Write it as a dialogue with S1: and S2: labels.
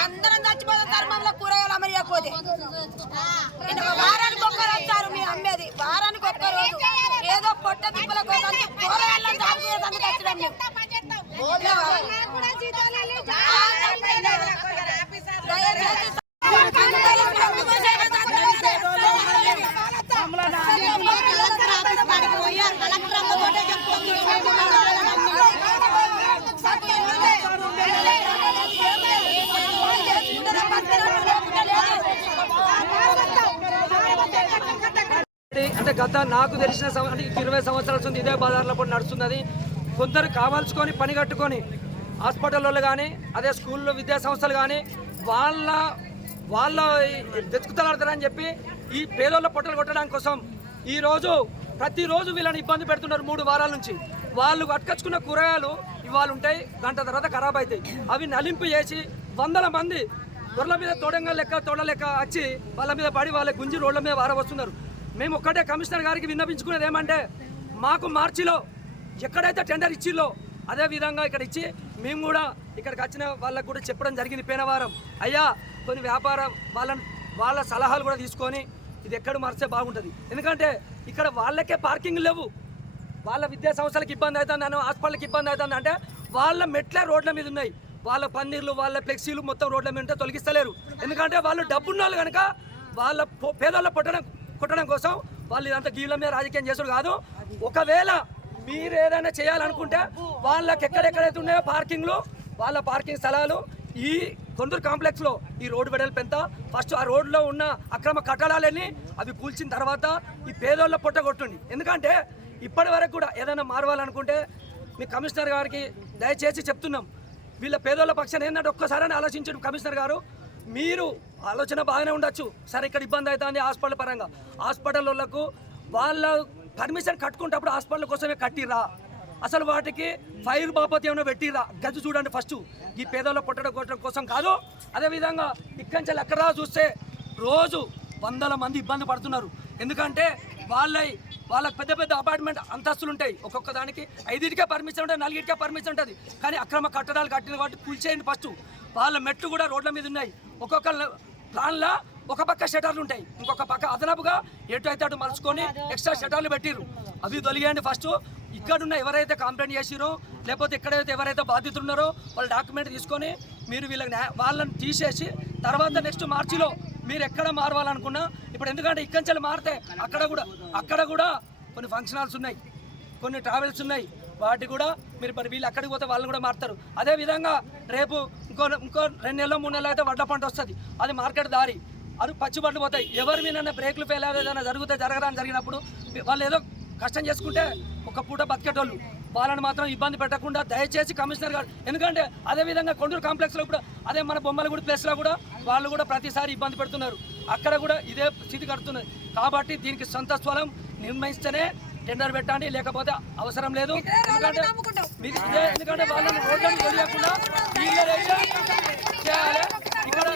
S1: అందరం చచ్చిపోతాం ధర్మంలో కూరగాయలు అమలు చేయకపోతే వారానికి ఒక్కరు వచ్చారు మీరు అమ్మేది. వారానికి ఒక్క ఏదో పొట్ట తిప్పల కోసం కూరగాయలు దాని
S2: అంటే గత నాకు తెలిసిన అంటే ఇరవై సంవత్సరాల నుంచి ఇదే బజార్లో కూడా నడుస్తున్నది. కొందరు కావాల్చుకొని పని కట్టుకొని హాస్పిటల్లో కానీ అదే స్కూల్లో విద్యా సంస్థలు కానీ వాళ్ళ వాళ్ళ తెచ్చుకుతారని చెప్పి ఈ పేదోళ్ళ పొట్టలు కొట్టడానికి కోసం ఈరోజు ప్రతిరోజు వీళ్ళని ఇబ్బంది పెడుతున్నారు మూడు వారాల నుంచి. వాళ్ళు అట్కచ్చుకున్న కూరగాయలు ఇవాళ ఉంటాయి గంట తర్వాత ఖరాబ్ అవుతాయి. అవి నలింపు చేసి వందల మంది గొర్రెల మీద తోడంగా లెక్క తోడ లెక్క వచ్చి వాళ్ళ మీద పడి వాళ్ళ గుంజి రోడ్ల మీద వారవస్తున్నారు. మేము ఒక్కటే కమిషనర్ గారికి విన్నపించుకునేది ఏమంటే మాకు మార్చిలో ఎక్కడైతే టెండర్ ఇచ్చిల్లో అదే విధంగా ఇక్కడ ఇచ్చి మేము కూడా ఇక్కడికి వచ్చిన వాళ్ళకు కూడా చెప్పడం జరిగింది పోయిన వారం. అయ్యా కొన్ని వ్యాపారం వాళ్ళ వాళ్ళ సలహాలు కూడా తీసుకొని ఇది ఎక్కడ మార్చే బాగుంటుంది. ఎందుకంటే ఇక్కడ వాళ్ళకే పార్కింగ్ లేవు. వాళ్ళ విద్యా సంస్థలకు ఇబ్బంది అవుతుంది హాస్పిటల్కి ఇబ్బంది అవుతుంది అంటే వాళ్ళ మెట్లే రోడ్ల మీద ఉన్నాయి. వాళ్ళ పన్నీర్లు వాళ్ళ ఫ్లెక్సీలు మొత్తం రోడ్ల మీద ఉంటే తొలగిస్తలేరు. ఎందుకంటే వాళ్ళు డబ్బున్న వాళ్ళు కనుక వాళ్ళ పేదోళ్ళ పొట్టడం కొట్టడం కోసం వాళ్ళు ఇదంతా గీల మీద రాజకీయం చేసుడు కాదు. ఒకవేళ మీరు ఏదైనా చేయాలనుకుంటే వాళ్ళకి ఎక్కడెక్కడైతే ఉన్నాయో పార్కింగ్లు వాళ్ళ పార్కింగ్ స్థలాలు ఈ కొందరు కాంప్లెక్స్లో ఈ రోడ్డు వెడల్పు ఎంత? ఫస్ట్ ఆ రోడ్లో ఉన్న అక్రమ కట్టడాలన్నీ అవి కూల్చిన తర్వాత ఈ పేదోళ్ళ పొట్ట కొట్టుండి. ఎందుకంటే ఇప్పటి వరకు కూడా ఏదైనా మారవాలనుకుంటే మీ కమిషనర్ గారికి దయచేసి చెప్తున్నాం. వీళ్ళ పేదోళ్ళ పక్షాన్ని ఏంటంటే ఒక్కసారి ఆలోచించండి కమిషనర్ గారు. మీరు ఆలోచన బాగానే ఉండొచ్చు. సరే ఇక్కడ ఇబ్బంది అవుతుంది హాస్పిటల్ పరంగా. హాస్పిటల్ వాళ్ళకు వాళ్ళ పర్మిషన్ కట్టుకుంటప్పుడు హాస్పిటల్ కోసమే కట్టిరా అసలు వాటికి ఫైర్ బాపతి ఏమైనా పెట్టిరా గది చూడండి ఫస్ట్. ఈ పేదోళ్ళ పుట్టడం కొట్టడం కోసం కాదు. అదేవిధంగా ఇక్కడి నుంచి ఎక్కడ చూస్తే రోజు వందల మంది ఇబ్బంది పడుతున్నారు. ఎందుకంటే వాళ్ళ వాళ్ళకి పెద్ద పెద్ద అపార్ట్మెంట్ అంతస్తులు ఉంటాయి. ఒక్కొక్క దానికి ఐదింటికే పర్మిషన్ ఉంటుంది నలుగురికే పర్మిషన్ ఉంటుంది. కానీ అక్రమ కట్టడాలు కట్టిన కాబట్టి కూల్చేయండి ఫస్ట్. వాళ్ళ మెట్లు కూడా రోడ్ల మీద ఉన్నాయి. ఒక్కొక్క ప్లాన్లో ఒక పక్క షటర్లు ఉంటాయి. ఇంకొక పక్క అదనపుగా ఎటు అయితే అటు మలుచుకొని ఎక్స్ట్రా షటర్లు పెట్టిర్రు. అవి తొలిగేయండి ఫస్ట్. ఇక్కడున్న ఎవరైతే కంప్లైంట్ చేసిరో లేకపోతే ఎక్కడైతే ఎవరైతే బాధితులు ఉన్నారో వాళ్ళ డాక్యుమెంట్ తీసుకొని మీరు వీళ్ళకి వాళ్ళని తీసేసి తర్వాత నెక్స్ట్ మార్చిలో మీరు ఎక్కడ మారవాలనుకున్నా ఇప్పుడు ఎందుకంటే ఇక్కడి నుంచి మారితే అక్కడ కూడా అక్కడ కూడా కొన్ని ఫంక్షన్ హాల్స్ ఉన్నాయి. కొన్ని ట్రావెల్స్ ఉన్నాయి. వాటి కూడా మీరు మరి వీళ్ళు అక్కడికి పోతే వాళ్ళు కూడా మారుతారు. అదే విధంగా రేపు ఇంకో ఇంకో రెండు నెలలు మూడు నెలలు అయితే వడ్ల పంట వస్తుంది. అది మార్కెట్ దారి. అది పచ్చి పంటలు పోతాయి. ఎవరి మీద బ్రేక్లు ఫెయిల్ ఏదైనా జరిగితే జరగడానికి జరిగినప్పుడు వాళ్ళు ఏదో కష్టం చేసుకుంటే ఒక పూట బతికేటోళ్ళు. వాళ్ళని మాత్రం ఇబ్బంది పెట్టకుండా దయచేసి కమిషనర్ గారు ఎందుకంటే అదే విధంగా కొండూరు కాంప్లెక్స్లో కూడా అదే మన బొమ్మలగూడి ప్లేస్లో కూడా వాళ్ళు కూడా ప్రతిసారి ఇబ్బంది పెడుతున్నారు. అక్కడ కూడా ఇదే స్థితి కడుతున్నది కాబట్టి దీనికి సొంత స్థలం నిర్ణయిస్తేనే టెండర్ పెట్టండి. లేకపోతే అవసరం లేదు. ఎందుకంటే ఎందుకంటే వాళ్ళని రోడ్లను తెలియకుండా వీళ్ళే చేయాలి ఇక్కడ